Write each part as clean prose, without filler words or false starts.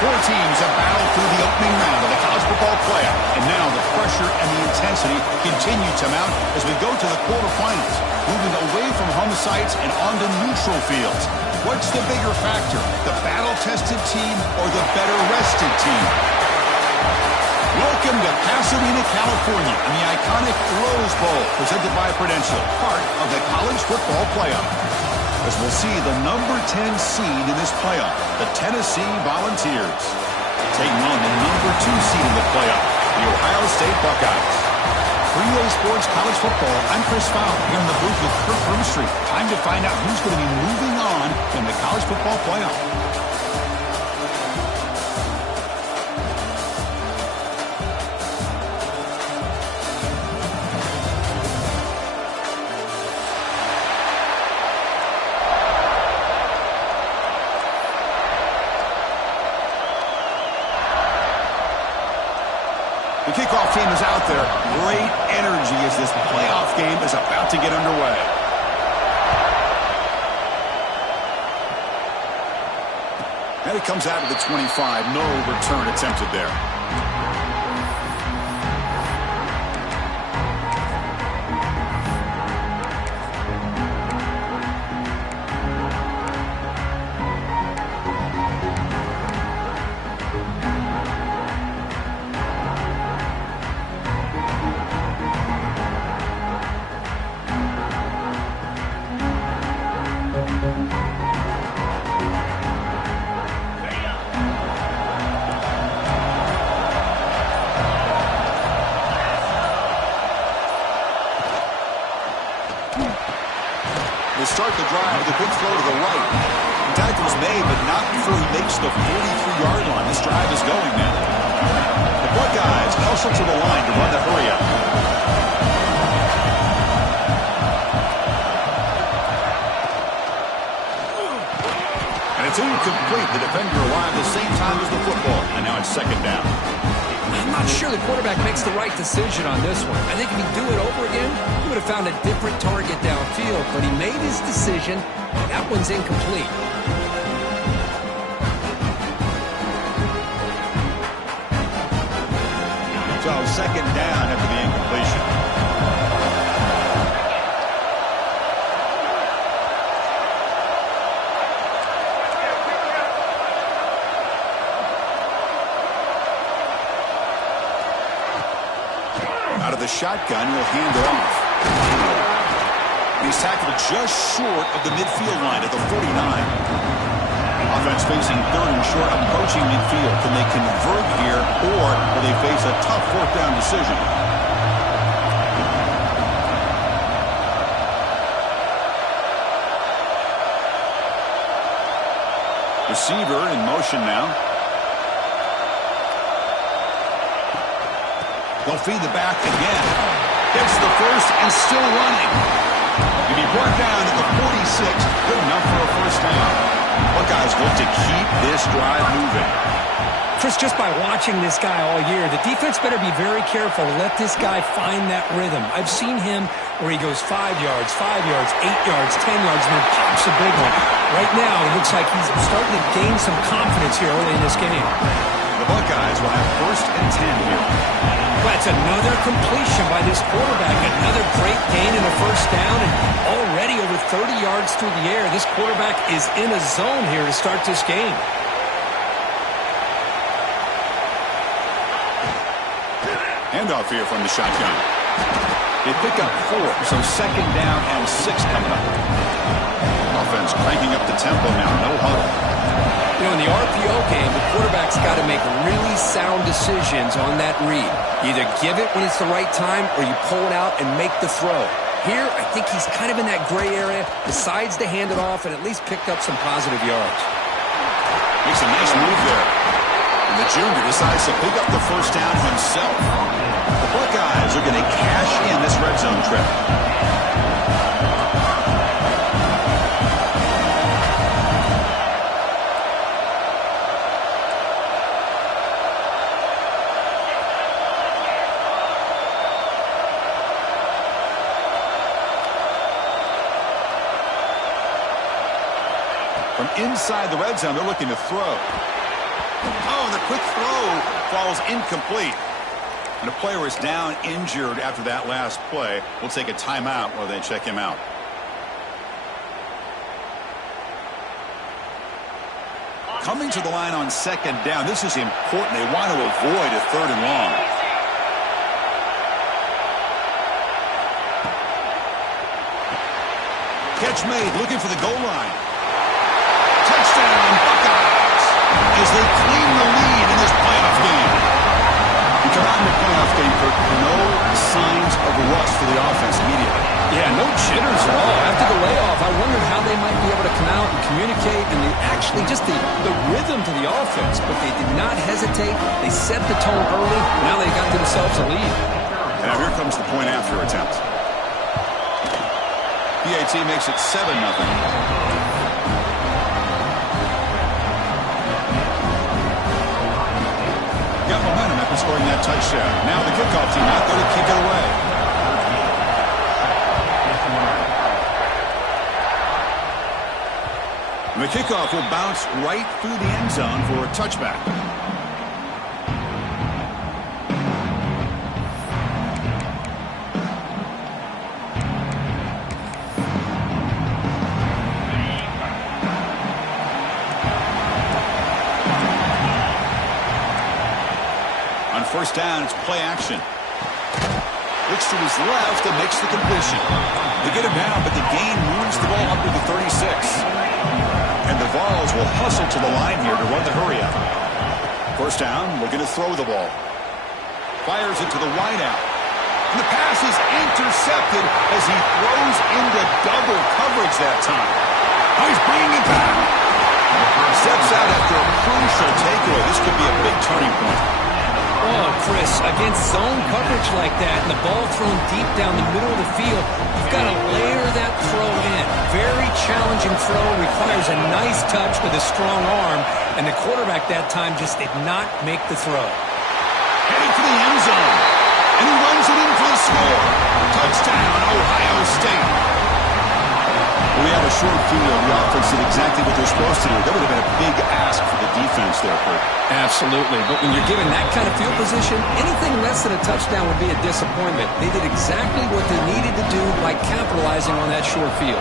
Four teams have battled through the opening round of the college football playoff, and now the pressure and the intensity continue to mount as we go to the quarterfinals, moving away from home sites and onto neutral fields. What's the bigger factor, the battle-tested team or the better-rested team? Welcome to Pasadena, California, and the iconic Rosebowl, presented by Prudential, part of the college football playoff. As we'll see the number 10 seed in this playoff, the Tennessee Volunteers, taking on the number 2 seed in the playoff, the Ohio State Buckeyes. For EA Sports College Football, I'm Chris Fowler here in the booth with Kirk Broomstreet. Time to find out who's going to be moving on in the college football playoff. The kickoff team is out there. Great energy as this playoff game is about to get underway. And it comes out of the 25. No return attempted there. They start the drive with a quick throw to the right. The tackle's made, but not before he makes the 43-yard line. This drive is going now. The Buckeyes hustle to the line to run the hurry-up. And it's incomplete. The defender arrived the same time as the football, and now it's second down. I'm not sure the quarterback makes the right decision on this one. I think if he'd do it over again, he would have found a different target downfield, but he made his decision, and that one's incomplete. So second down after the incompletion. Out of the shotgun, he'll hand it off. He's tackled just short of the midfield line at the 49. Offense facing third and short, approaching midfield. Can they convert here, or will they face a tough fourth down decision? Receiver in motion now. They'll feed the back again. Gets the first and still running. He'll be brought down at the 46. Good enough for a first down. Buckeyes look to keep this drive moving. Chris, just by watching this guy all year, the defense better be very careful to let this guy find that rhythm. I've seen him where he goes 5 yards, 8 yards, 10 yards, and then pops a big one. Right now, it looks like he's starting to gain some confidence here early in this game. The Buckeyes will have first and 10 here. That's another completion by this quarterback. Another great gain in a first down, and already over 30 yards through the air. This quarterback is in a zone here to start this game. Handoff here from the shotgun. They pick up 4, so second down and 6 coming up. Offense cranking up the tempo now, no huddle. You know, in the RPO game, the quarterback's got to make really sound decisions on that read. You either give it when it's the right time or you pull it out and make the throw. Here, I think he's kind of in that gray area, decides to hand it off and at least picked up some positive yards. Makes a nice move there. And the junior decides to pick up the first down himself. The Buckeyes are going to cash in this red zone trip. From inside the red zone, they're looking to throw. Oh, and the quick throw falls incomplete. And a player is down injured after that last play. We'll take a timeout while they check him out. Coming to the line on second down. This is important. They want to avoid a 3rd and long. Catch made, looking for the goal line. Touchdown, Buckeyes, as they claim the lead in this playoff game. You come out in the playoff game, Kirk, no signs of rust for the offense immediately. Yeah, no jitters at all. After the layoff, I wondered how they might be able to come out and communicate and actually just the rhythm to the offense. But they did not hesitate. They set the tone early. Now they got themselves a lead. Now here comes the point after attempt. PAT makes it 7-0. Got momentum after scoring that touchdown. Now the kickoff team out there to kick it away. The kickoff will bounce right through the end zone for a touchback. On first down, it's play action. Looks to his left and makes the completion. They get him down, but the gain moves the ball up to the 36. And the Vols will hustle to the line here to run the hurry up. First down, looking to throw the ball. Fires it to the wideout. And the pass is intercepted as he throws into double coverage that time. Oh, he's bringing it back. Steps out after a crucial takeaway. This could be a big turning point. Oh, Chris, against zone coverage like that and the ball thrown deep down the middle of the field, you've got to layer that throw in. Very challenging throw, requires a nice touch with a strong arm, and the quarterback that time just did not make the throw. Heading for the end zone, and he runs it in for the score. Touchdown, Ohio State. We have a short field. The offense did exactly what they're supposed to do. That would have been a big ask for the defense there, Kurt. Absolutely. But when you're given that kind of field position, anything less than a touchdown would be a disappointment. They did exactly what they needed to do by capitalizing on that short field.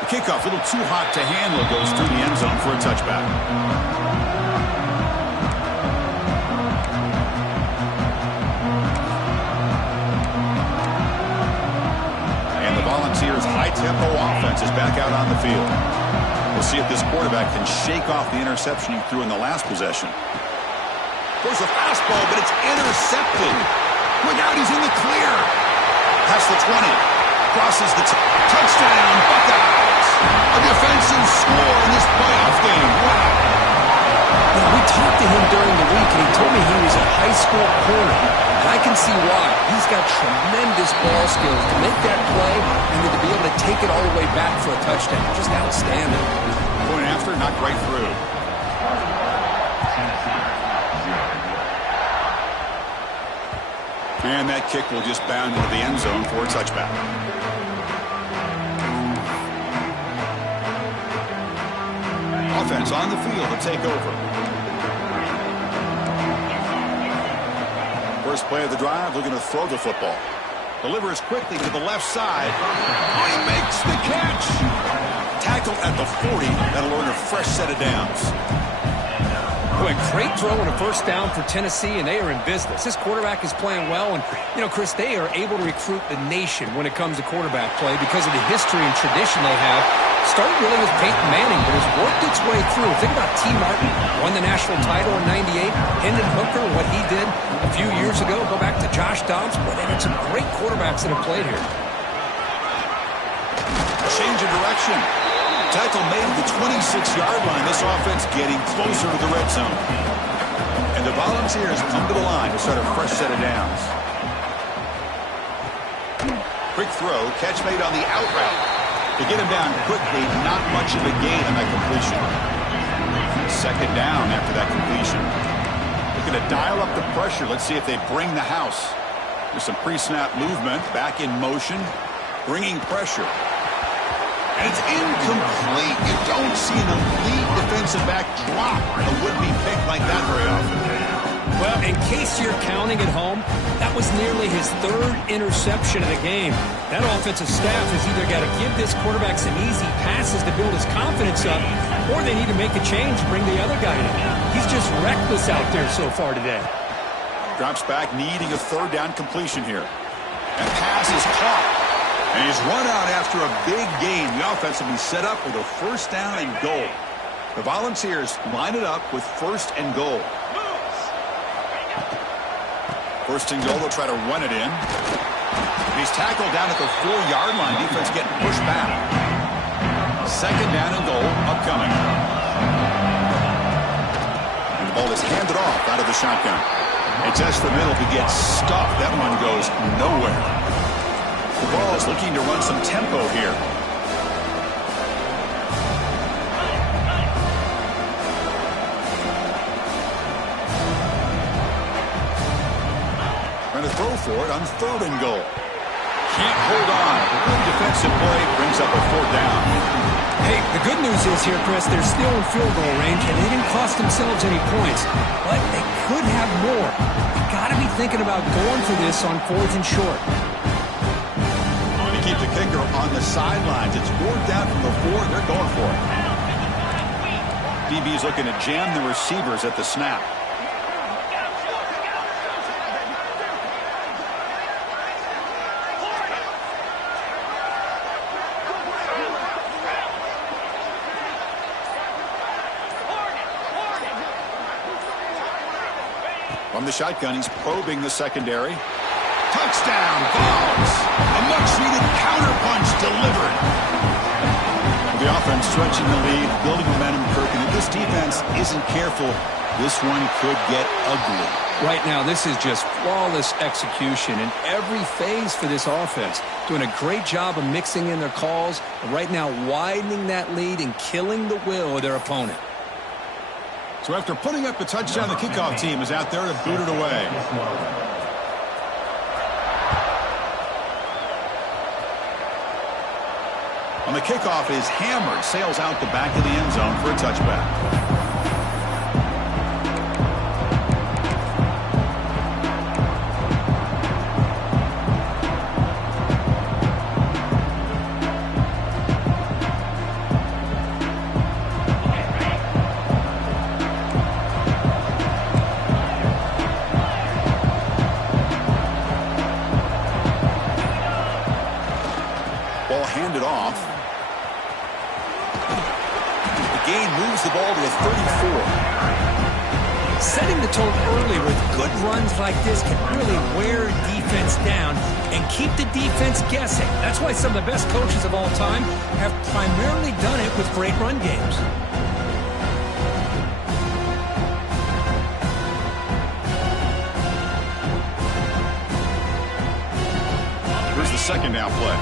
The kickoff, a little too hot to handle, goes through the end zone for a touchback. Volunteers' high-tempo offense is back out on the field. We'll see if this quarterback can shake off the interception he threw in the last possession. There's a fastball, but it's intercepted. Look out, he's in the clear. Past the 20. Crosses the touchdown, Buckeyes. A defensive score in this playoff game. Wow. Now, we talked to him during the week, and he told me he was a high school corner. And I can see why. He's got tremendous ball skills to make that play and then to be able to take it all the way back for a touchdown. Just outstanding. Point after, knocked right through. And that kick will just bound into the end zone for a touchback. Offense on the field to take over. First play of the drive, looking to throw the football. Delivers quickly to the left side. Oh, he makes the catch. Tackled at the 40. That'll earn a fresh set of downs. Boy, great throw and a first down for Tennessee, and they are in business. This quarterback is playing well, and, you know, Chris, they are able to recruit the nation when it comes to quarterback play because of the history and tradition they have. Started really with Peyton Manning, but has worked its way through. Think about T. Martin, won the national title in '98. Hendon Hooker, what he did a few years ago. Go back to Josh Dobbs. Boy, they've had some great quarterbacks that have played here. Change of direction. Tackle made at the 26-yard line. This offense getting closer to the red zone. And the Volunteers come to the line to start a fresh set of downs. Quick throw, catch made on the out route. To get him down quickly, not much of a gain on that completion. Second down after that completion. Looking to dial up the pressure. Let's see if they bring the house. There's some pre-snap movement, back in motion, bringing pressure. And it's incomplete. You don't see an elite defensive back drop a would-be pick like that very often. Well, in case you're counting at home, that was nearly his third interception of the game. That offensive staff has either got to give this quarterback some easy passes to build his confidence up, or they need to make a change, bring the other guy in. He's just reckless out there so far today. Drops back, needing a third down completion here. And pass is caught. And he's run out after a big gain. The offense will be set up with a first down and goal. The Volunteers line it up with first and goal. First and goal, they'll try to run it in. He's tackled down at the 4-yard line. Defense getting pushed back. Second down and goal upcoming. And the ball is handed off out of the shotgun. He tests the middle. He gets stuffed. That one goes nowhere. The ball is looking to run some tempo here. Trying to throw for it on third and goal. Can't hold on. Good defensive play brings up a fourth down. Hey, the good news is here, Chris, they're still in field goal range, and they didn't cost themselves any points. But they could have more. You got to be thinking about going for this on fourth and short. They keep the kicker on the sidelines. It's fourth down from the 4. They're going for it. DB's looking to jam the receivers at the snap. From the shotgun, he's probing the secondary. Touchdown, Vols! A much-needed counterpunch delivered. The offense stretching the lead, building momentum, Kirk, and if this defense isn't careful, this one could get ugly. Right now, this is just flawless execution in every phase for this offense. Doing a great job of mixing in their calls, and right now widening that lead and killing the will of their opponent. So after putting up the touchdown, the kickoff team is out there to boot it away. On the kickoff, it is hammered, sails out the back of the end zone for a touchback. Handed off. The gain moves the ball to a 34. Setting the tone early with good runs like this can really wear defense down and keep the defense guessing. That's why some of the best coaches of all time have primarily done it with great run games. Here's the second down play.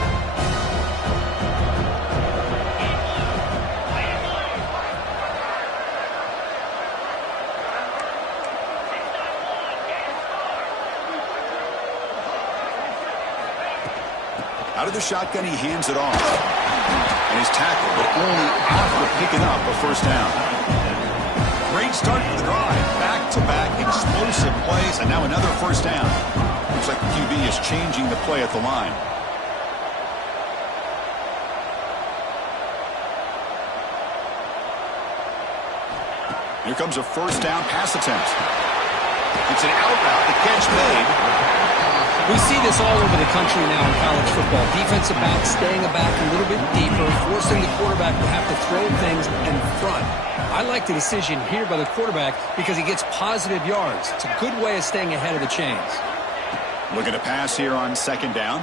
Out of the shotgun, he hands it off. And he's tackled, but only after picking up a first down. Great start to the drive. Back-to-back explosive plays, and now another first down. Looks like the QB is changing the play at the line. Here comes a first down pass attempt. It's an out route. The catch made. We see this all over the country now in college football. Defensive backs staying back a little bit deeper, forcing the quarterback to have to throw things in front. I like the decision here by the quarterback because he gets positive yards. It's a good way of staying ahead of the chains. Looking to pass here on second down.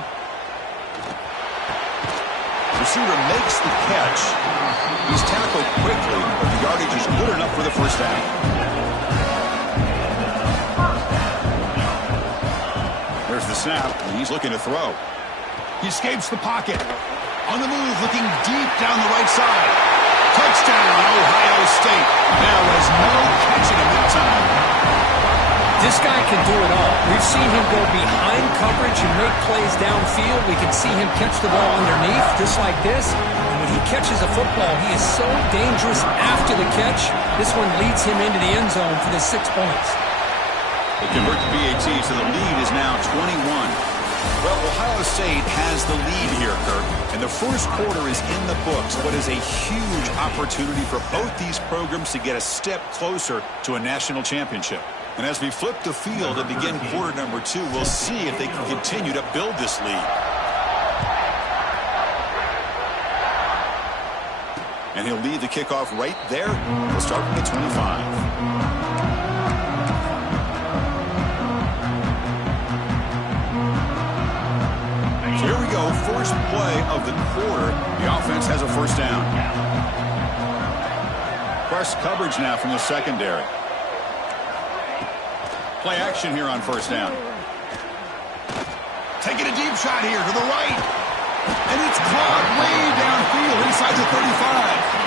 Receiver makes the catch. He's tackled quickly, but the yardage is good enough for the first down. There's the snap, and he's looking to throw. He escapes the pocket. On the move, looking deep down the right side. Touchdown, Ohio State. There was no catching him that time. This guy can do it all. We've seen him go behind coverage and make plays downfield. We can see him catch the ball underneath, just like this. And when he catches a football, he is so dangerous after the catch. This one leads him into the end zone for the 6 points. They convert to PAT, so the lead is now 21. Well, Ohio State has the lead here, Kirk, and the first quarter is in the books. What is a huge opportunity for both these programs to get a step closer to a national championship. And as we flip the field and begin quarter number 2, we'll see if they can continue to build this lead. And he'll lead the kickoff right there. He'll start from the 25. So here we go, first play of the quarter. The offense has a first down. Press coverage now from the secondary. Play action here on first down. Taking a deep shot here to the right. And it's caught way downfield inside the 35.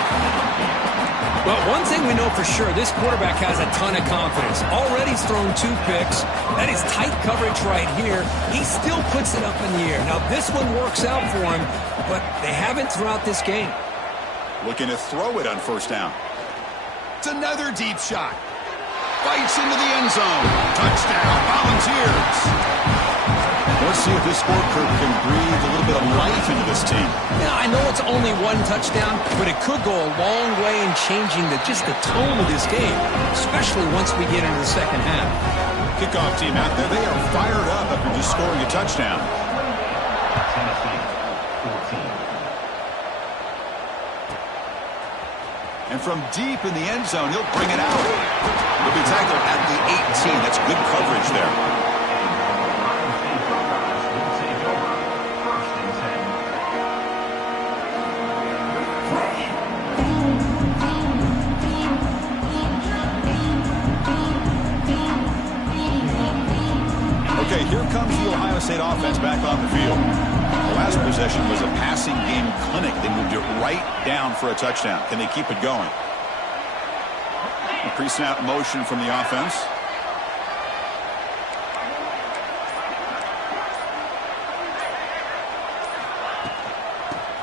Well, one thing we know for sure, this quarterback has a ton of confidence. Already he's thrown 2 picks. That is tight coverage right here. He still puts it up in the air. Now, this one works out for him, but they haven't throughout this game. Looking to throw it on first down. It's another deep shot. Bites into the end zone. Touchdown, Volunteers. Let's see if this score can breathe a little bit of life into this team. Yeah, I know it's only 1 touchdown, but it could go a long way in changing just the tone of this game, especially once we get into the second half. Kickoff team out there, they are fired up after just scoring a touchdown. And from deep in the end zone, he'll bring it out. He'll be tackled at the 18. That's good coverage there. Okay, here comes the Ohio State offense back on the field. The last possession was a passing game clinic. They moved it right down for a touchdown. Can they keep it going? A pre-snap motion from the offense.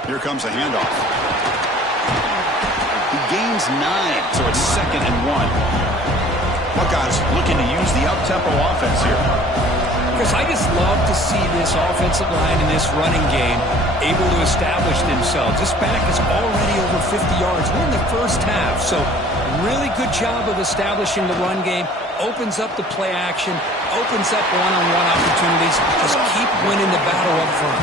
Here comes a handoff. He gains 9, so it's 2nd and 1. Buckeyes looking to use the up-tempo offense here. Chris, I just love to see this offensive line in this running game able to establish themselves. This back is already over 50 yards. We're in the first half, so really good job of establishing the run game. Opens up the play action, opens up one-on-one opportunities. Just keep winning the battle up front.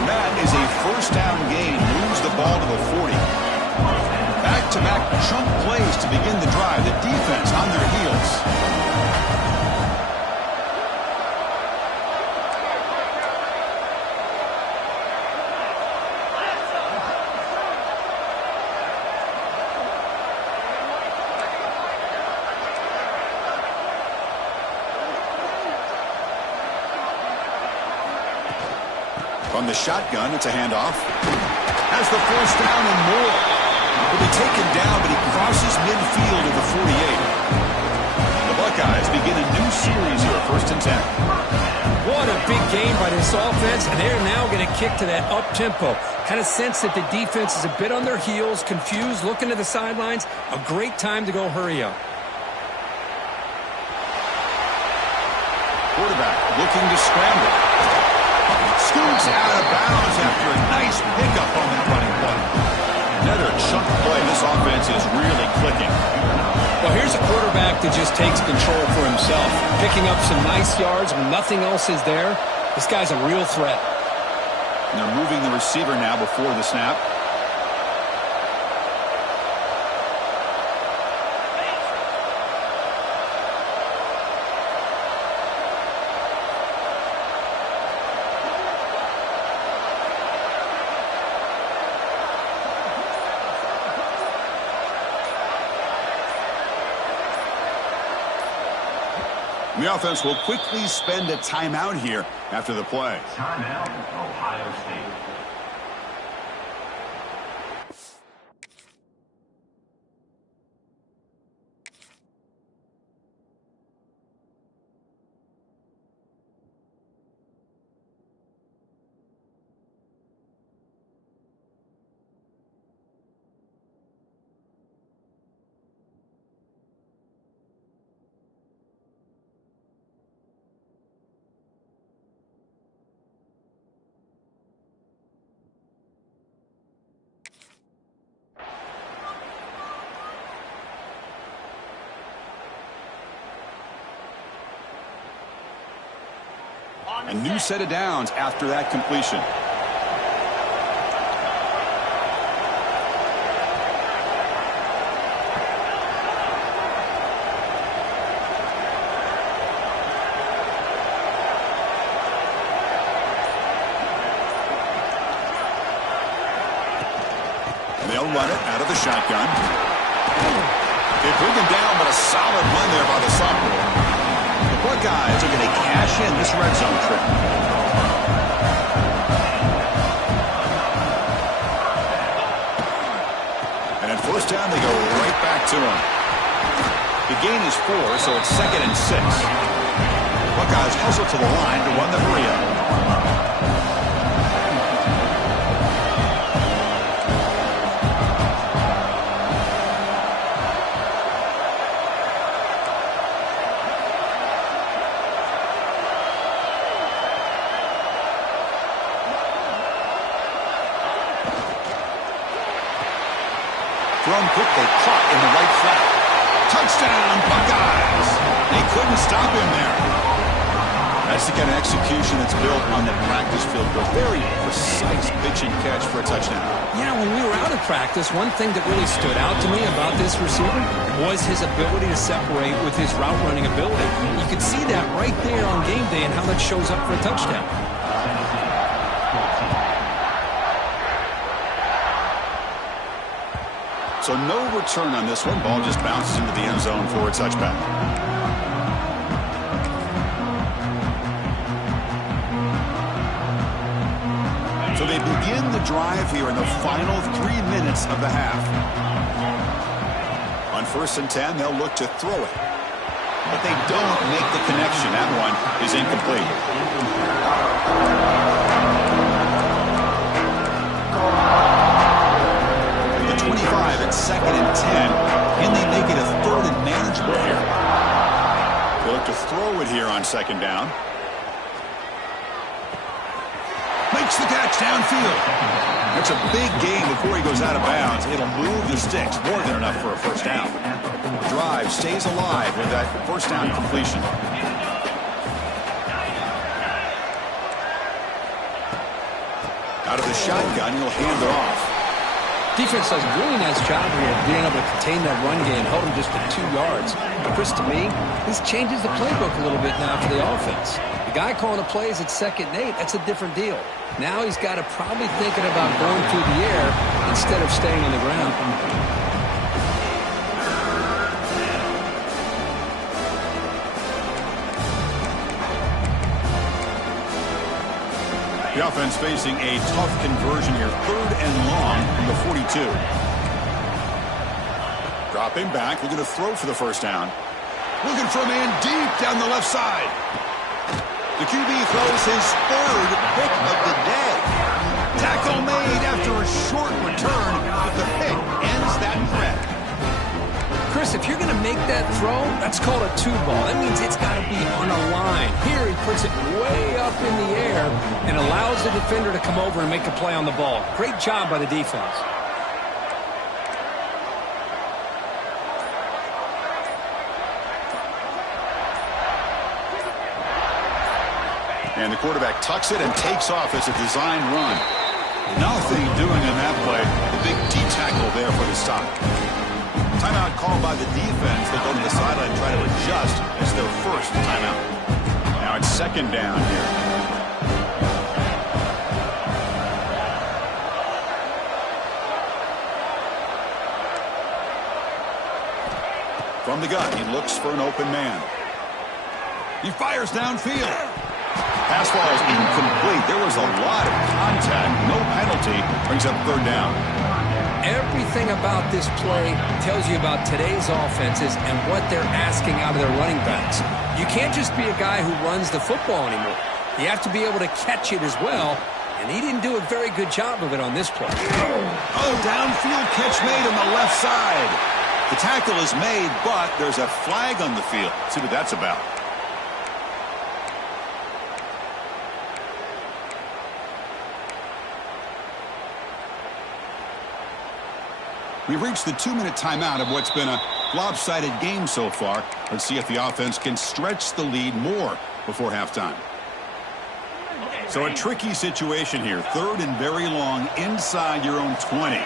And that is a first down gain. Moves the ball to the 40. Back-to-back chunk plays to begin the drive. The defense on their heels. From the shotgun, it's a handoff. Has the first down and more. Will be taken down, but he crosses midfield at the 48. The Buckeyes begin a new series here, 1st and 10. What a big game by this offense, and they're now going to kick to that up-tempo. Kind of sense that the defense is a bit on their heels, confused, looking to the sidelines. A great time to go hurry up. Quarterback looking to scramble. Scoots out of bounds after a nice pickup on that running play. Another chunk play. This offense is really clicking. Well, here's a quarterback that just takes control for himself. Picking up some nice yards when nothing else is there. This guy's a real threat. And they're moving the receiver now before the snap. The offense will quickly spend a timeout here after the play. Timeout, Ohio State. A new set of downs after that completion. They'll run it out of the shotgun. They bring him down, but a solid run there by the sophomore. The Buckeyes are going to cash in this red zone trip. And at first down, they go right back to him. The gain is 4, so it's 2nd and 6. Buckeyes hustle to the line to run the hurry up. Thrown quickly, caught in the right flat. Touchdown, Buckeyes! They couldn't stop him there. That's the kind of execution that's built on the practice field. A very precise pitch and catch for a touchdown. Yeah, when we were out of practice, one thing that really stood out to me about this receiver was his ability to separate with his route running ability. You could see that right there on game day and how that shows up for a touchdown. So no return on this one. Ball just bounces into the end zone for a touchback. So they begin the drive here in the final 3 minutes of the half. On 1st and 10, they'll look to throw it. But they don't make the connection. That one is incomplete. 25 at 2nd and 10. Can they make it a 3rd and manageable here? They look to throw it here on 2nd down. Makes the catch downfield. That's a big gain before he goes out of bounds. It'll move the sticks. More than enough for a 1st down. The drive stays alive with that 1st down completion. Out of the shotgun, he'll hand it off. Defense does a really nice job here of being able to contain that run game, hold him just to 2 yards. Chris, to me, this changes the playbook a little bit now for the offense. The guy calling the plays at 2nd and 8, that's a different deal. Now he's got to probably thinking about going through the air instead of staying on the ground. The offense facing a tough conversion here. 3rd and long from the 42. Dropping back, looking to throw for the 1st down. Looking for a man deep down the left side. The QB throws his 3rd pick of the day. Tackle made after a short return, but the pick ends that threat. Chris, if you're going to make that throw, that's called a 2-ball. That means it's got to be on a line. Here he puts it way up in the air and allows the defender to come over and make a play on the ball. Great job by the defense. And the quarterback tucks it and takes off as a design run. Nothing doing on that play. The big D-tackle there for the stop. Timeout called by the defense. They'll go to the sideline and try to adjust. It's their 1st timeout. Now it's 2nd down here. From the gun, he looks for an open man. He fires downfield. Pass ball is incomplete. There was a lot of contact. No penalty. Brings up 3rd down. Everything about this play tells you about today's offenses and what they're asking out of their running backs. You can't just be a guy who runs the football anymore. You have to be able to catch it as well, and he didn't do a very good job of it on this play. Oh, downfield catch made on the left side. The tackle is made, but there's a flag on the field. Let's see what that's about. We've reached the 2-minute timeout of what's been a lopsided game so far. Let's see if the offense can stretch the lead more before halftime. So a tricky situation here. 3rd and very long inside your own 20.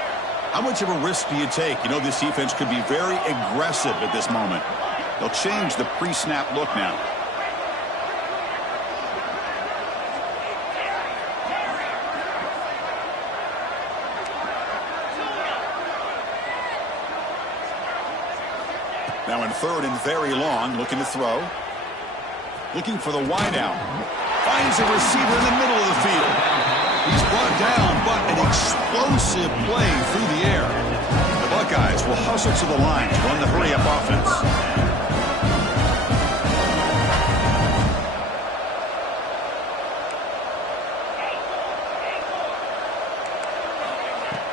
How much of a risk do you take? You know, this defense could be very aggressive at this moment. They'll change the pre-snap look now. Now in 3rd and very long, looking to throw. Looking for the wideout. Finds a receiver in the middle of the field. He's brought down, but an explosive play through the air. The Buckeyes will hustle to the line to run the hurry-up offense.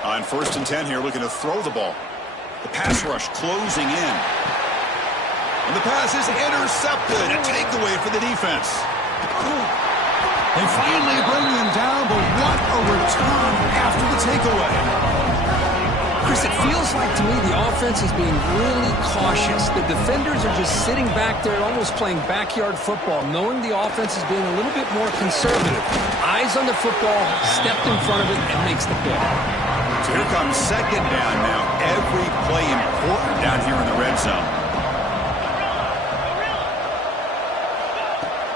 On 1st and 10 here, looking to throw the ball. The pass rush closing in. And the pass is intercepted. A takeaway for the defense. They finally bring him down, but what a return after the takeaway. Chris, it feels like to me the offense is being really cautious. The defenders are just sitting back there almost playing backyard football, knowing the offense is being a little bit more conservative. Eyes on the football, stepped in front of it, and makes the pick. So here comes 2nd down now. Every play important down here in the red zone.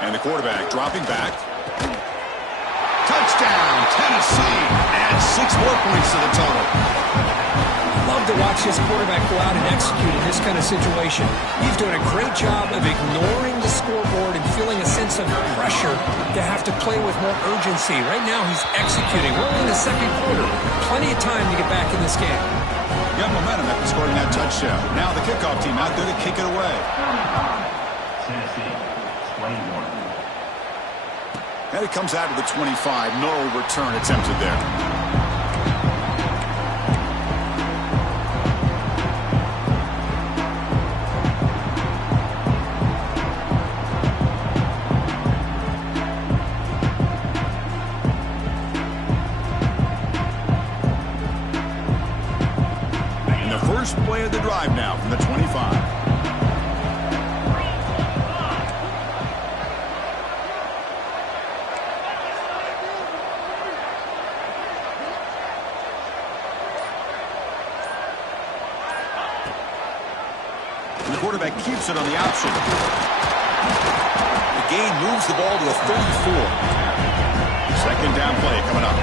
And the quarterback dropping back. Touchdown, Tennessee. And 6 more points to the total. Love to watch this quarterback go out and execute in this kind of situation. He's doing a great job of ignoring the scoreboard and feeling a sense of pressure to have to play with more urgency. Right now he's executing. We're only in the 2nd quarter. Plenty of time to get back in this game. Got momentum after scoring that touchdown. Now the kickoff team out there to kick it away. Tennessee, 21. And it comes out of the 25. No return attempted there. And the first play of the drive now from the 25. The quarterback keeps it on the option. The gain moves the ball to a 34. 2nd down play coming up.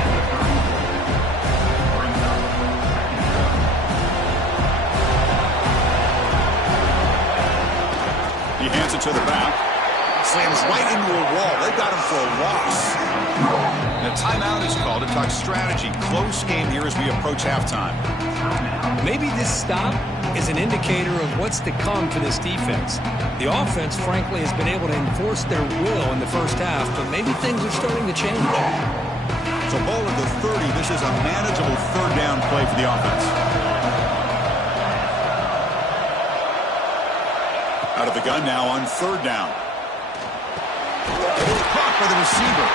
He hands it to the back. Slams right into a wall. They got him for a loss. And a timeout is called to talk strategy. Close game here as we approach halftime. Maybe this stop is an indicator of what's to come for this defense. The offense, frankly, has been able to enforce their will in the first half, but maybe things are starting to change. So ball at the 30. This is a manageable 3rd down play for the offense. Out of the gun now on 3rd down. Caught by the receiver.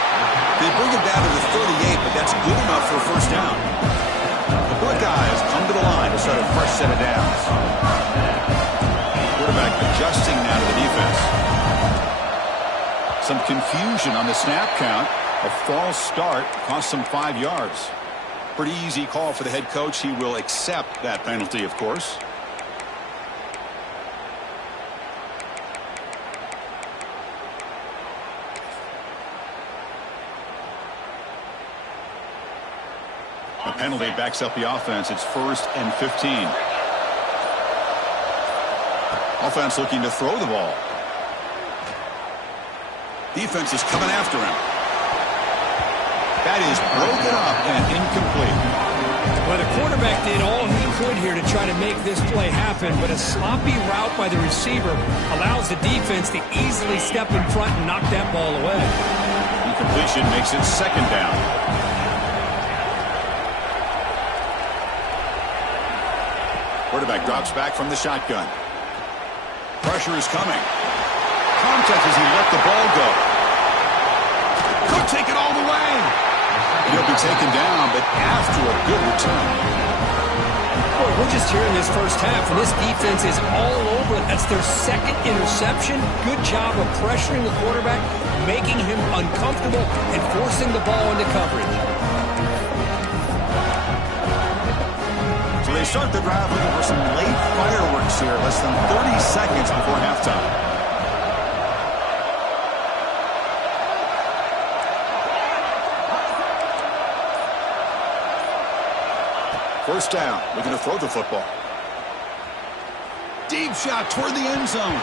They bring him down to the 38, but that's good enough for a 1st down. The Buckeyes come to the line to start a fresh set of downs. Quarterback adjusting now to the defense. Some confusion on the snap count. A false start cost them 5 yards. Pretty easy call for the head coach. He will accept that penalty, of course. A penalty backs up the offense. It's 1st and 15. Offense looking to throw the ball. Defense is coming after him. That is broken up and incomplete. Well, the quarterback did all he could here to try to make this play happen, but a sloppy route by the receiver allows the defense to easily step in front and knock that ball away. Incompletion makes it 2nd down. Quarterback drops back from the shotgun. Pressure is coming. Contact as he let the ball go. Could take it all the way. He'll be taken down, but after a good return. Boy, we're just here in this first half, and this defense is all over it. That's their second interception. Good job of pressuring the quarterback, making him uncomfortable, and forcing the ball into coverage. So they start the drive looking for some late fireworks here, less than 30 seconds before halftime. First down, looking to throw the football. Deep shot toward the end zone.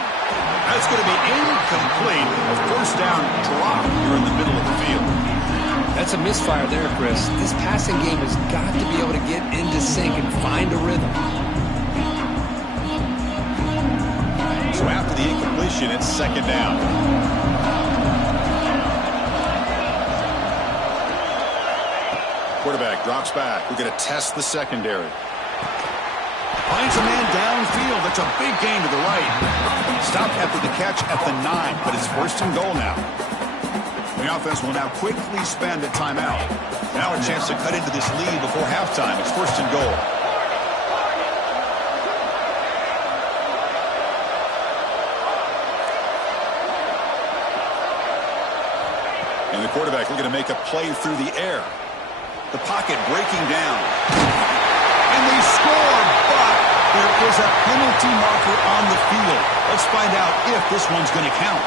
That's going to be incomplete. A first down drop here in the middle of the field. That's a misfire there, Chris. This passing game has got to be able to get into sync and find a rhythm. So after the incompletion, it's second down. Quarterback drops back. We're going to test the secondary. Finds a man downfield. That's a big gain to the right. Stopped after the catch at the 9, but it's first and goal now. The offense will now quickly spend a timeout. Now a chance to cut into this lead before halftime. It's first and goal. And the quarterback looking to make a play through the air. The pocket breaking down. And they score, but there is a penalty marker on the field. Let's find out if this one's going to count.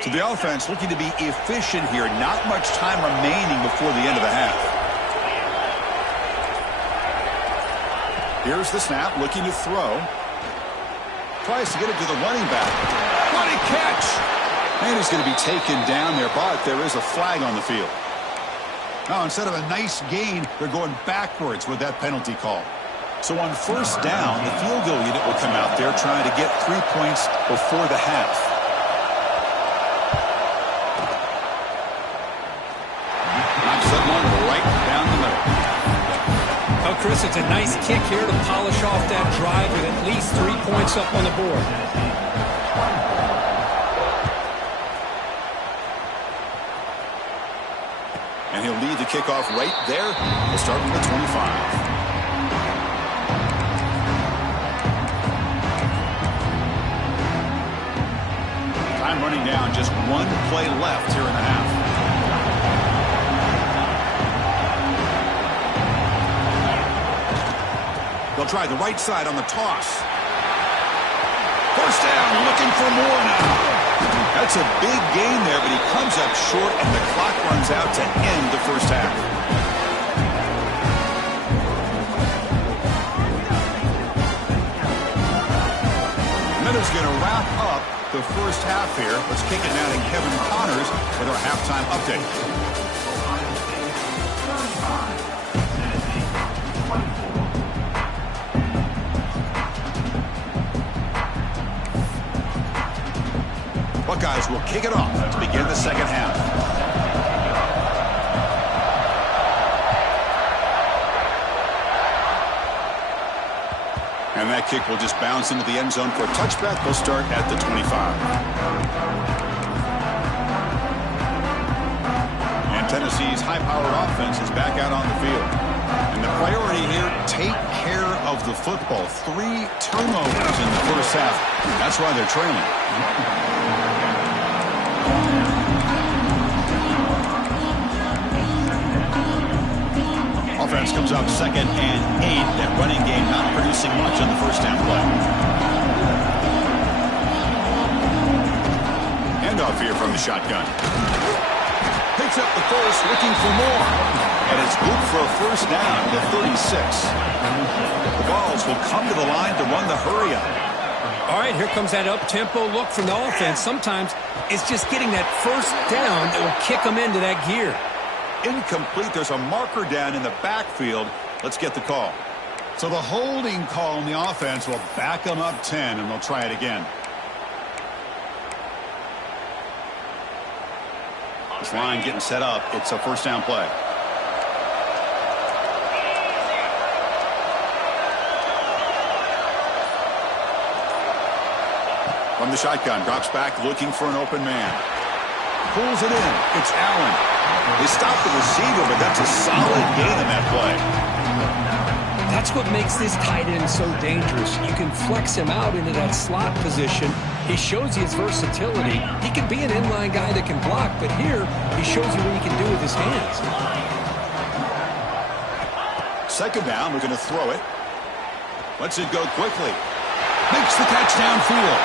So the offense looking to be efficient here. Not much time remaining before the end of the half. Here's the snap, looking to throw. Tries to get it to the running back. What a catch! And he's going to be taken down there, but there is a flag on the field. Now, instead of a nice gain, they're going backwards with that penalty call. So on first down, the field goal unit will come out there trying to get 3 points before the half. Knocks that one right down the middle. Oh, Chris, it's a nice kick here to polish off that drive with at least 3 points up on the board. And he'll lead the kickoff right there. We'll start from the 25. Time running down, just one play left here in the half. They'll try the right side on the toss. First down, looking for more now. That's a big gain there, but he comes up short, and the clock runs out to end the first half. And that is going to wrap up the first half here. Let's kick it now to Kevin Connors with our halftime update. Buckeyes will kick it off to begin the second half. And that kick will just bounce into the end zone for a touchback. They'll start at the 25. And Tennessee's high-powered offense is back out on the field. And the priority here, take care of the football. 3 turnovers in the first half. That's why they're trailing. Offense comes up 2nd and 8. That running game not producing much on the first down play. Handoff here from the shotgun. Picks up the first, looking for more. And it's good for a first down to 36. The Vols will come to the line to run the hurry up. All right, here comes that up-tempo look from the offense. Sometimes it's just getting that first down that will kick them into that gear. Incomplete. There's a marker down in the backfield. Let's get the call. So the holding call on the offense will back them up 10, and they'll try it again. This line getting set up. It's a first down play. From the shotgun, drops back looking for an open man. Pulls it in. It's Allen. They stopped the receiver, but that's a solid gain in that play. That's what makes this tight end so dangerous. You can flex him out into that slot position. He shows you his versatility. He can be an inline guy that can block, but here he shows you what he can do with his hands. Second down, we're going to throw it. Lets it go quickly. Makes the catch downfield.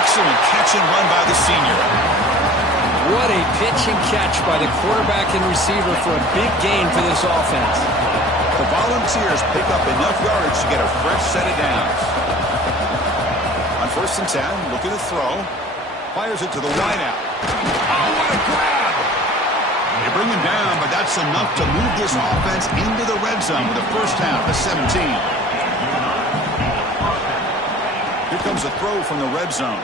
Excellent catch and run by the senior. What a pitch and catch by the quarterback and receiver for a big gain for this offense. The Volunteers pick up enough yards to get a fresh set of downs. On 1st and 10, looking to throw. Fires it to the wideout. Oh, what a grab! They bring him down, but that's enough to move this offense into the red zone with a first down to 17. Here comes a throw from the red zone.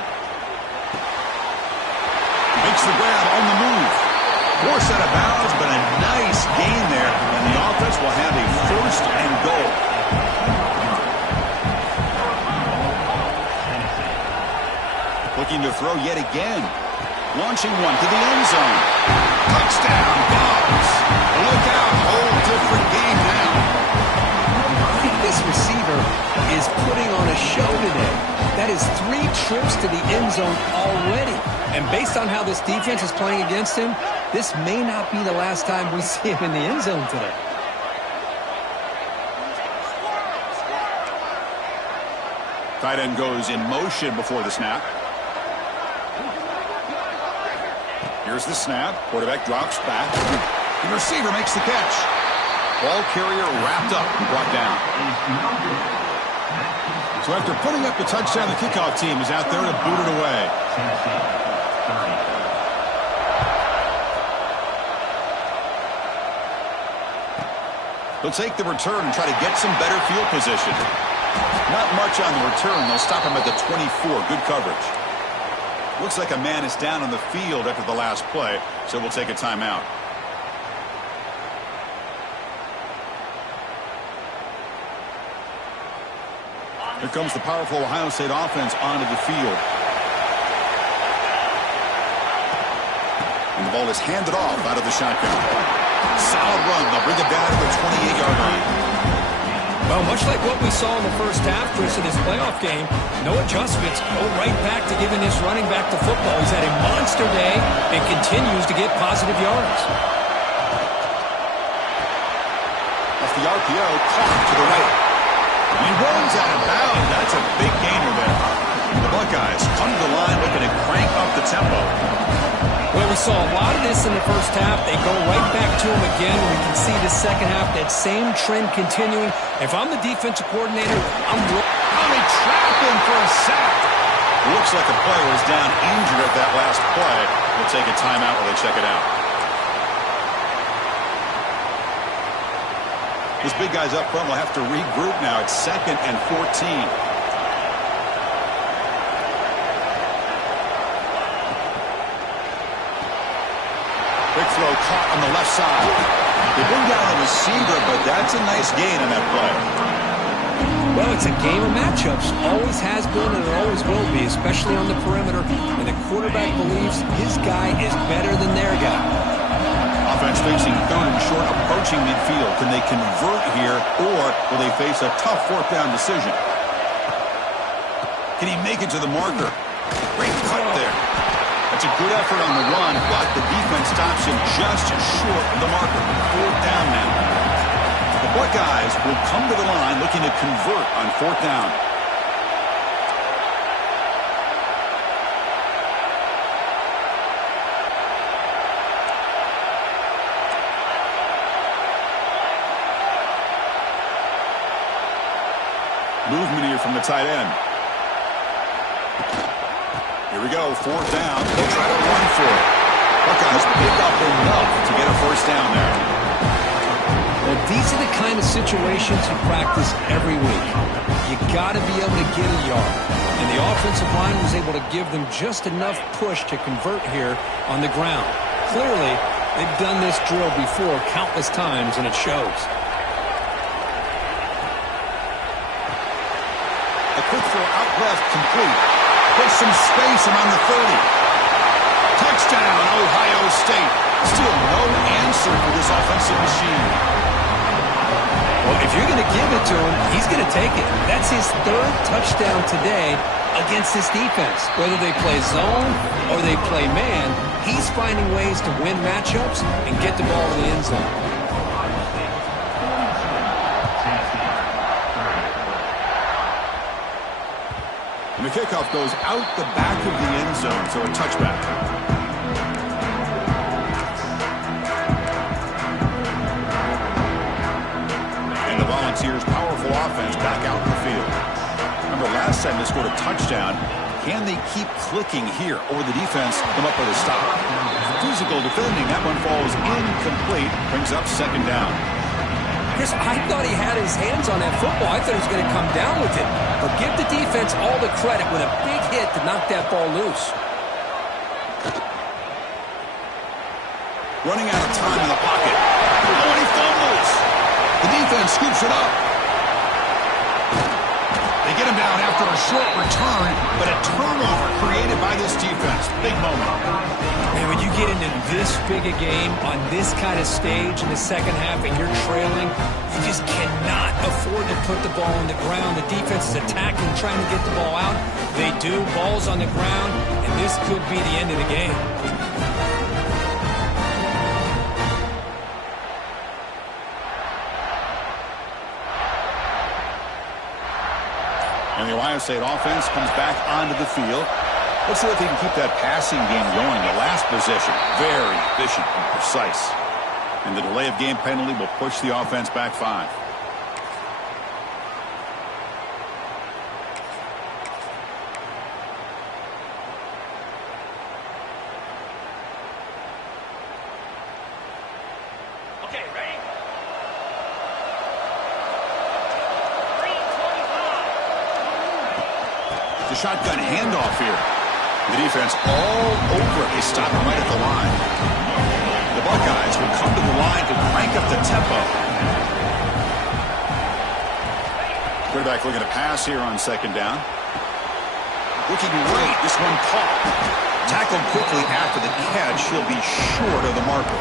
Makes the grab on the move. Force out of bounds, but a nice gain there, and the offense will have a first and goal. Looking to throw yet again. Launching one to the end zone. Touchdown, Bucs. Look out, whole different game now. I think this receiver is putting on a show today. That is 3 trips to the end zone already. And based on how this defense is playing against him, this may not be the last time we see him in the end zone today. Tight end goes in motion before the snap. Here's the snap. Quarterback drops back. The receiver makes the catch. Ball carrier wrapped up and brought down. So after putting up the touchdown, the kickoff team is out there to boot it away. They'll take the return and try to get some better field position. Not much on the return. They'll stop him at the 24. Good coverage. Looks like a man is down on the field after the last play, so we'll take a timeout. Here comes the powerful Ohio State offense onto the field. And the ball is handed off out of the shotgun. Solid run. They'll bring it down to the 28-yard line. Well, much like what we saw in the first half, Chris, in this playoff game, no adjustments. Go right back to giving this running back the football. He's had a monster day and continues to get positive yards. Off the RPO, caught to the right. He runs out of bounds. That's a big gainer there. The Buckeyes come to the line looking to crank up the tempo. Well, we saw a lot of this in the first half. They go right back to him again. We can see the second half, that same trend continuing. If I'm the defensive coordinator, I'm they trap him for a sack. Looks like a player is down injured at that last play. We'll take a timeout while they check it out. This big guy's up front will have to regroup now. It's 2nd and 14. Big throw caught on the left side. They bring down the receiver, but that's a nice gain on that play. Well, it's a game of matchups. Always has been and it always will be, especially on the perimeter. And the quarterback believes his guy is better than their guy. Offense facing 3rd and short, approaching midfield. Can they convert here, or will they face a tough 4th down decision? Can he make it to the marker? Great cut there. That's a good effort on the run, but the defense stops him just short of the marker. 4th down now. The Buckeyes will come to the line looking to convert on 4th down. Movement here from the tight end. Here we go, 4th down. They'll try to run for it. Buckeyes pick up enough to get a first down there. Well, these are the kind of situations you practice every week. You got to be able to get a yard. And the offensive line was able to give them just enough push to convert here on the ground. Clearly, they've done this drill before countless times, and it shows. A quick throw out Out left, complete. Puts some space around the 30. Touchdown, Ohio State. Still no answer for this offensive machine. Well, if you're going to give it to him, he's going to take it. That's his third touchdown today against this defense. Whether they play zone or they play man, he's finding ways to win matchups and get the ball to the end zone. And the kickoff goes out the back of the end zone, so a touchback. And the Volunteers' powerful offense back out in the field. Remember, last time they scored a touchdown. Can they keep clicking here, or the defense come up with a stop? Physical defending. That one falls incomplete. Brings up second down. Chris, I thought he had his hands on that football. I thought he was going to come down with it. But give the defense all the credit with a big hit to knock that ball loose. Running out of time in the pocket. Oh, and he fumbles. The defense scoops it up. They get him down after a short return, but a turnover created by this defense. Big moment. Man, when you get into this big a game on this kind of stage in the second half and you're trailing, you just cannot afford to put the ball on the ground. The defense is attacking, trying to get the ball out. They do. Ball's on the ground, and this could be the end of the game. And the Ohio State offense comes back onto the field. Let's see if they can keep that passing game going. The last possession, very efficient and precise. And the delay of game penalty will push the offense back 5. Okay, ready? The shotgun handoff here. The defense all over. They stop him right at the line. The Buckeyes will come to the line to crank up the tempo. Quarterback looking to pass here on second down. Looking great. This one caught. Tackled quickly after the catch. He'll be short of the marker.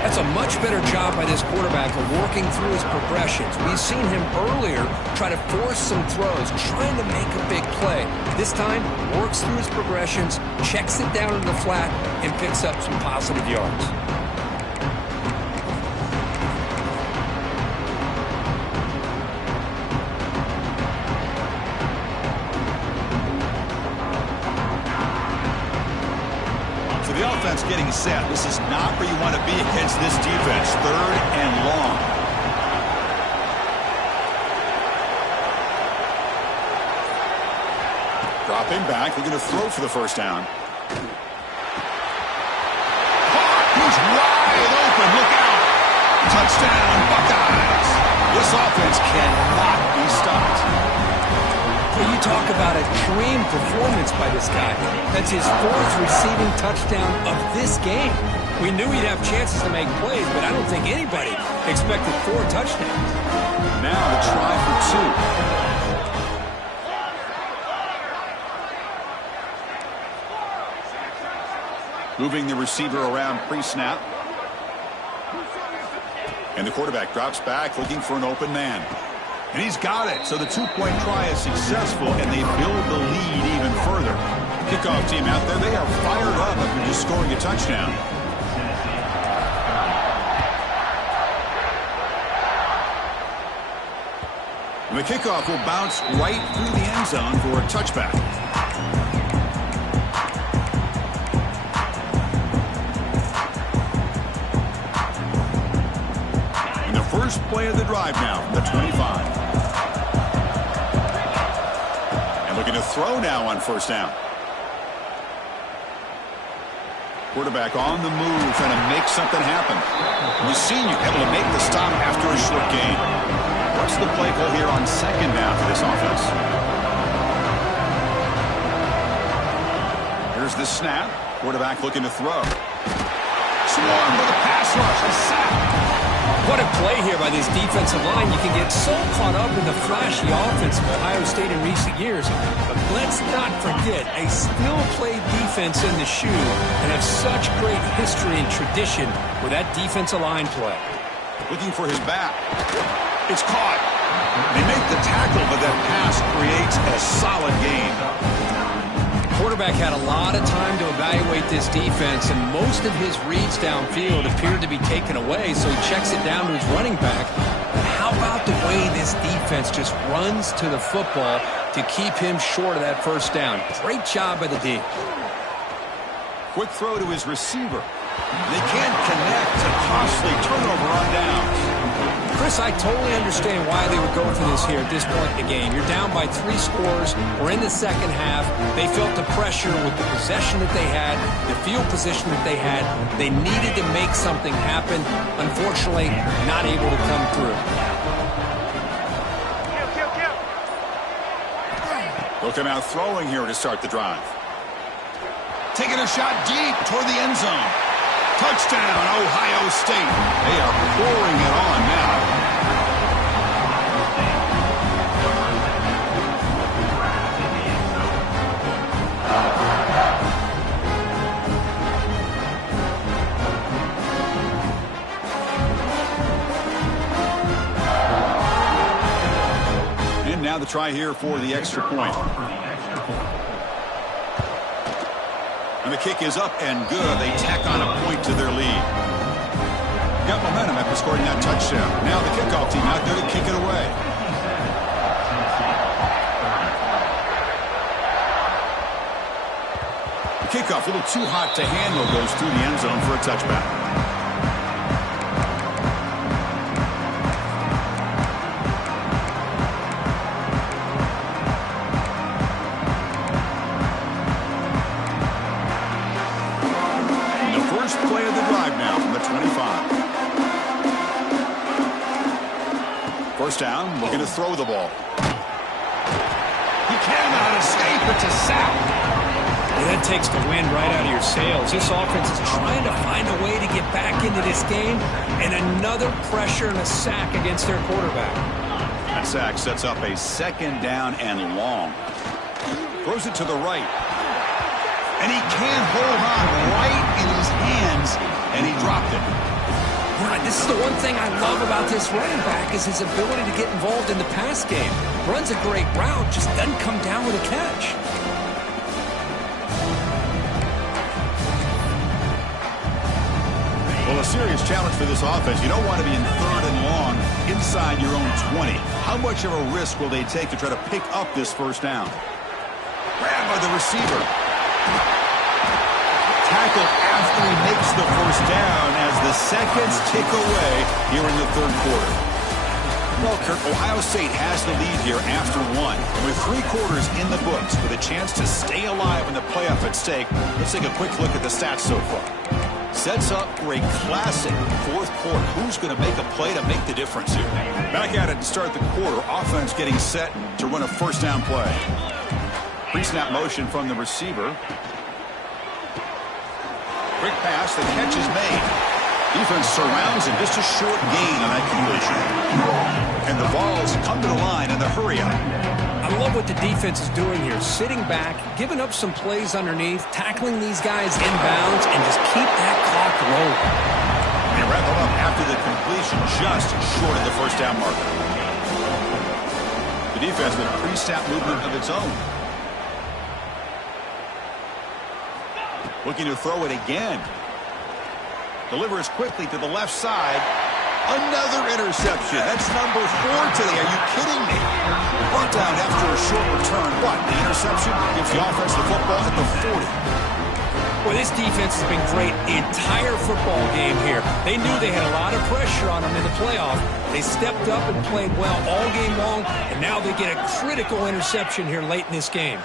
That's a much better job by this quarterback of working through his progressions. We've seen him earlier try to force some throws, trying to make a big play. This time, works through his progressions, checks it down in the flat, and picks up some positive yards. Getting set. This is not where you want to be against this defense. 3rd and long. Dropping back. They're going to throw for the first down. He's wide open. Look out. Touchdown, Buckeyes. This offense cannot be stopped. Well, you talk about a dream performance by this guy. That's his 4th receiving touchdown of this game. We knew he'd have chances to make plays, but I don't think anybody expected 4 touchdowns. Now the try for 2. Moving the receiver around pre-snap. And the quarterback drops back looking for an open man. And he's got it. So the 2-point try is successful, and they build the lead even further. Kickoff team out there, they are fired up after just scoring a touchdown. And the kickoff will bounce right through the end zone for a touchback. And the first play of the drive now from the 25. Looking to throw now on first down. Quarterback on the move, trying to make something happen. We've seen you able to make the stop after a short gain. What's the play call here on second down for this offense? Here's the snap. Quarterback looking to throw. Swarm with a pass rush. A sack. What a play here by this defensive line. You can get so caught up in the flashy offense of Ohio State in recent years. But let's not forget a still-play defense in the shoe and have such great history and tradition with that defensive line play. Looking for his back. It's caught. They make the tackle, but that pass creates a solid gain. Quarterback had a lot of time to evaluate this defense, and most of his reads downfield appeared to be taken away, so he checks it down to his running back. But how about the way this defense just runs to the football to keep him short of that first down? Great job by the D. Quick throw to his receiver. They can't connect. A costly turnover on downs. Chris, I totally understand why they would go for this here at this point in the game. You're down by 3 scores. We're in the second half. They felt the pressure with the possession that they had, the field position that they had. They needed to make something happen. Unfortunately, not able to come through. They'll come out throwing here to start the drive. Taking a shot deep toward the end zone. Touchdown, Ohio State. They are pouring it on now. And now the try here for the extra point. And the kick is up and good. They tack on a point to their lead. Got momentum after scoring that touchdown. Now the kickoff team out there to kick it away. The kickoff, a little too hot to handle, goes through the end zone for a touchback. Play of the drive now from the 25. First down, looking to throw the ball. He cannot escape. It's a sack. Well, that takes the wind right out of your sails. This offense is trying to find a way to get back into this game, and another pressure and a sack against their quarterback. That sack sets up a second down and long. Throws it to the right. And he can't hold on right in his hands, and he dropped it. Right, this is the one thing I love about this running back is his ability to get involved in the pass game. Runs a great route, just doesn't come down with a catch. Well, a serious challenge for this offense. You don't want to be in third and long inside your own 20. How much of a risk will they take to try to pick up this first down? Grabbed by the receiver. Tackled after he makes the first down as the seconds tick away here in the third quarter. Well, Kirk, Ohio State has the lead here after one. With 3 quarters in the books with a chance to stay alive in the playoff at stake, let's take a quick look at the stats so far. Sets up for a classic fourth quarter. Who's going to make a play to make the difference here? Back at it to start the quarter. Offense getting set to run a first down play. Pre-snap motion from the receiver. Quick pass, the catch is made. Defense surrounds him, just a short gain on that completion. And the balls come to the line in the hurry up. I love what the defense is doing here. Sitting back, giving up some plays underneath, tackling these guys inbounds, and just keep that clock rolling. They wrap it up after the completion, just short of the first down marker. The defense with pre-snap movement of its own. Looking to throw it again. Delivers quickly to the left side. Another interception. That's number 4 today. Are you kidding me? Brought down after a short return. What? The interception gives the offense the football at the 40. Well, this defense has been great the entire football game here. They knew they had a lot of pressure on them in the playoff. They stepped up and played well all game long, and now they get a critical interception here late in this game.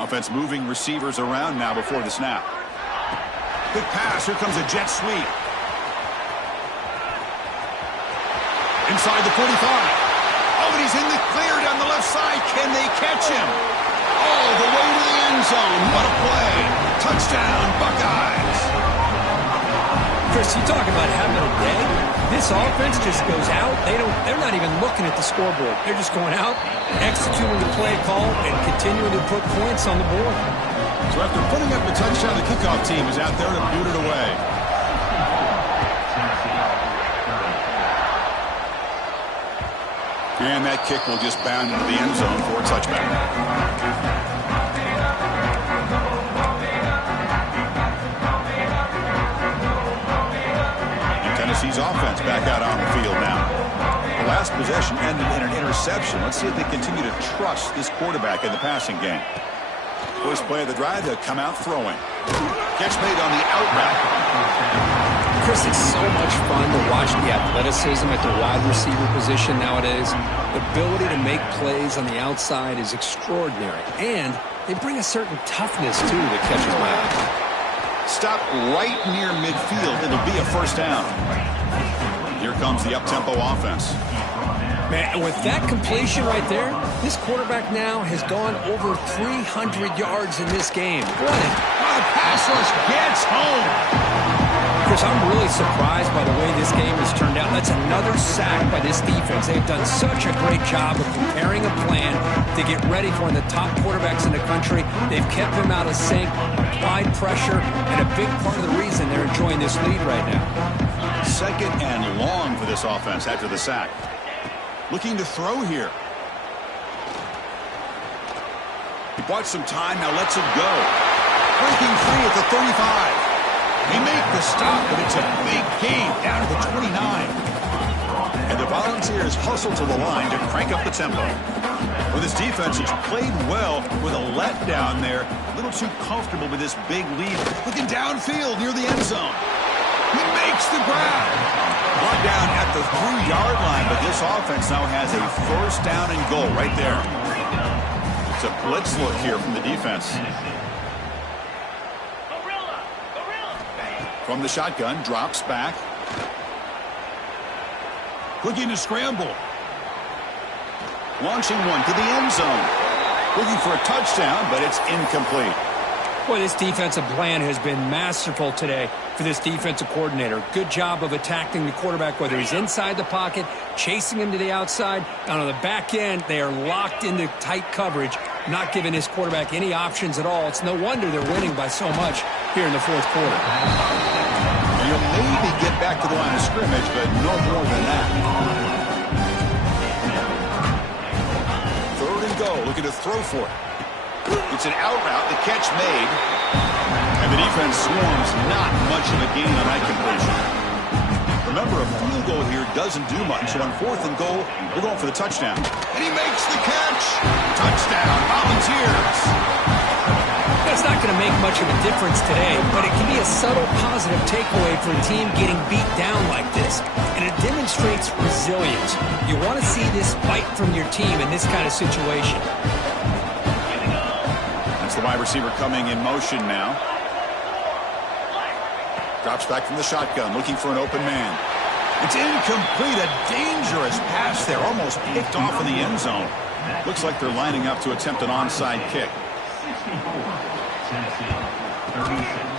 Offense moving receivers around now before the snap. Quick pass. Here comes a jet sweep. Inside the 45. Oh, and he's in the clear down the left side. Can they catch him? All the way to the end zone. What a play. Touchdown, Buckeyes. Chris, Chris, you talk about having a day. This offense just goes out. They're not even looking at the scoreboard. They're just going out, executing the play call, and continuing to put points on the board. So after putting up a touchdown, the kickoff team is out there to boot it away. And that kick will just bound into the end zone for a touchback. Tennessee's offense back out on the field now. The last possession ended in an interception. Let's see if they continue to trust this quarterback in the passing game. First play of the drive, they'll come out throwing. Catch made on the out route. Chris, it's so much fun to watch the athleticism at the wide receiver position nowadays. The ability to make plays on the outside is extraordinary. And they bring a certain toughness, too, that catches my eye. Stop right near midfield. It'll be a first down. Here comes the up-tempo offense. Man, with that completion right there, this quarterback now has gone over 300 yards in this game. What a pass rush gets home. Chris, I'm really surprised by the way this game has turned out. That's another sack by this defense. They've done such a great job of preparing a plan to get ready for one of the top quarterbacks in the country. They've kept him out of sync, applied pressure, and a big part of the reason they're enjoying this lead right now. Second and long for this offense after the sack. Looking to throw here. He bought some time, now lets it go. Breaking free at the 35. They make the stop, but it's a big gain down to the 29. And the Volunteers hustle to the line to crank up the tempo. Well, this defense has played well with a letdown there. A little too comfortable with this big lead. Looking downfield near the end zone. He makes the grab. Brought down at the 3-yard line, but this offense now has a first down and goal right there. It's a blitz look here from the defense. From the shotgun, drops back. Looking to scramble. Launching one to the end zone. Looking for a touchdown, but it's incomplete. Boy, this defensive plan has been masterful today for this defensive coordinator. Good job of attacking the quarterback, whether he's inside the pocket, chasing him to the outside. And on the back end, they are locked into tight coverage, not giving this quarterback any options at all. It's no wonder they're winning by so much here in the fourth quarter. You'll maybe get back to the line of scrimmage, but no more than that. Third and go, looking to throw for it. It's an out route, the catch made. And the defense swarms, not much of a gain on that completion. Remember, a field goal here doesn't do much. So on fourth and goal, they're going for the touchdown. And he makes the catch. Touchdown, Volunteers. It's not going to make much of a difference today, but it can be a subtle positive takeaway for a team getting beat down like this. And it demonstrates resilience. You want to see this fight from your team in this kind of situation. That's the wide receiver coming in motion now. Drops back from the shotgun, looking for an open man. It's incomplete, a dangerous pass there, almost picked off in the end zone. Looks like they're lining up to attempt an onside kick.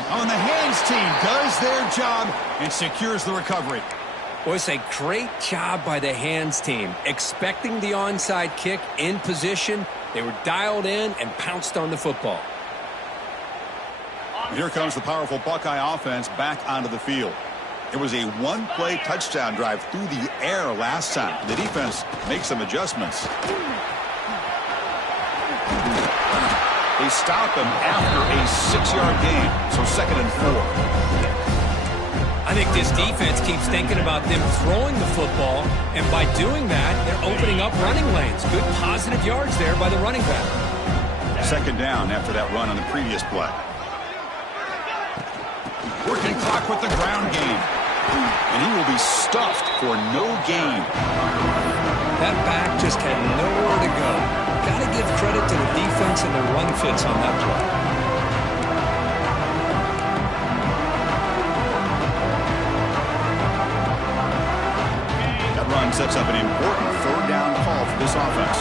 On the hands team does their job and secures the recovery. Boy, it's a great job by the hands team. Expecting the onside kick in position, they were dialed in and pounced on the football. Here comes the powerful Buckeye offense back onto the field. It was a one-play touchdown drive through the air last time. The defense makes some adjustments. They stop him after a 6-yard gain, so 2nd and 4. I think this defense keeps thinking about them throwing the football, and by doing that, they're opening up running lanes. Good positive yards there by the running back. 2nd down after that run on the previous play. Working clock with the ground game. And he will be stuffed for no gain. That back just had nowhere to go. Got to give credit to the defense and the run fits on that play. That run sets up an important 3rd down call for this offense.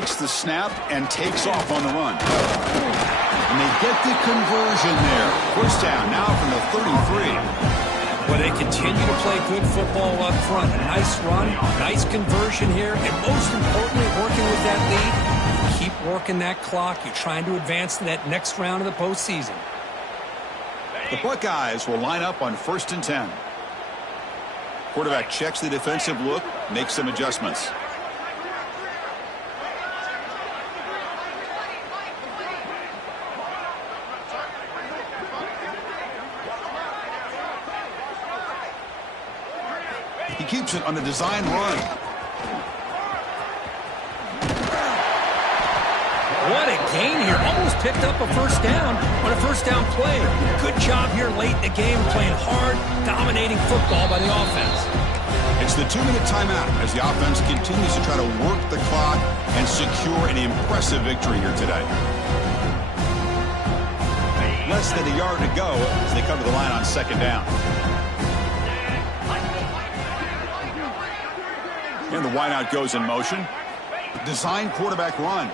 Takes the snap and takes off on the run. And they get the conversion there. First down now from the 33. Well, they continue to play good football up front. A nice run, nice conversion here, and most importantly, working with that lead, you keep working that clock. You're trying to advance to that next round of the postseason. The Buckeyes will line up on 1st and 10. Quarterback checks the defensive look, makes some adjustments. He keeps it on a design run. What a gain here. Almost picked up a first down on a first down play. Good job here late in the game, playing hard, dominating football by the offense. It's the 2-minute timeout as the offense continues to try to work the clock and secure an impressive victory here today. Less than a yard to go as they come to the line on 2nd down. And the wideout goes in motion. Design quarterback run.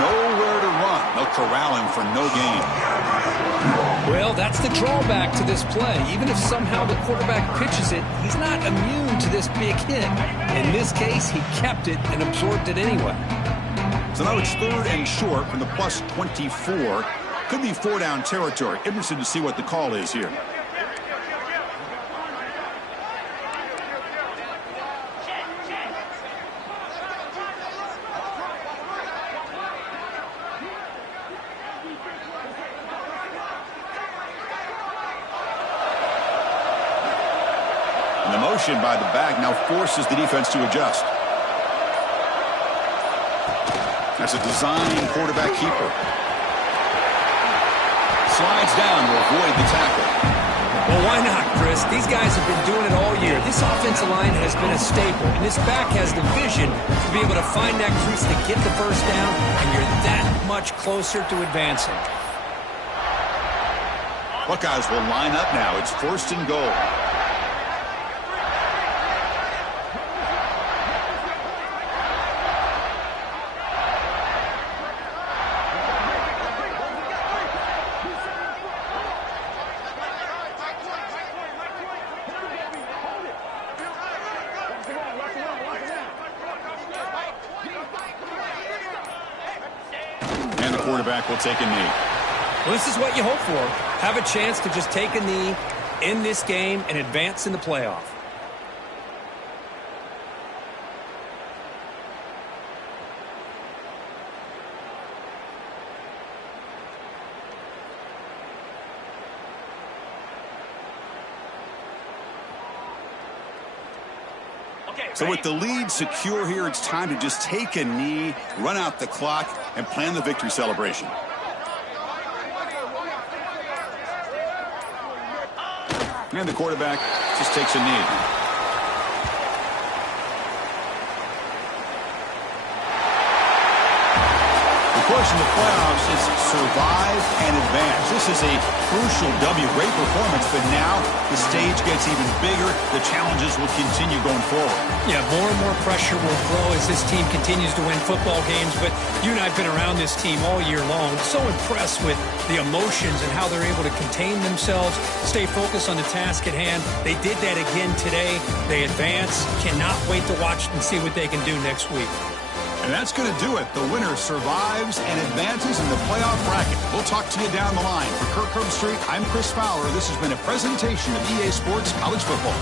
Nowhere to run. They'll corral him for no gain. Well, that's the drawback to this play. Even if somehow the quarterback pitches it, he's not immune to this big hit. In this case, he kept it and absorbed it anyway. So now it's 3rd and short from the plus 24. Could be 4-down territory. Interested to see what the call is here. And the motion by the back now forces the defense to adjust. That's a design quarterback keeper. Slides down to avoid the tackle. Well, why not, Chris? These guys have been doing it all year. This offensive line has been a staple, and this back has the vision to be able to find that crease to get the first down, and you're that much closer to advancing. Buckeyes will line up now. It's 1st and goal. Quarterback will take a knee. Well, this is what you hope for. Have a chance to just take a knee in this game and advance in the playoff. So with the lead secure here, it's time to just take a knee, run out the clock, and plan the victory celebration. And the quarterback just takes a knee. The course in the playoffs is survive and advance. This is a crucial W. Great performance, but now the stage gets even bigger. The challenges will continue going forward. Yeah, more and more pressure will grow as this team continues to win football games, but you and I have been around this team all year long. So impressed with the emotions and how they're able to contain themselves, stay focused on the task at hand. They did that again today. They advance. Cannot wait to watch and see what they can do next week. And that's going to do it. The winner survives and advances in the playoff bracket. We'll talk to you down the line. For Kirk Herbstreit, I'm Chris Fowler. This has been a presentation of EA Sports College Football.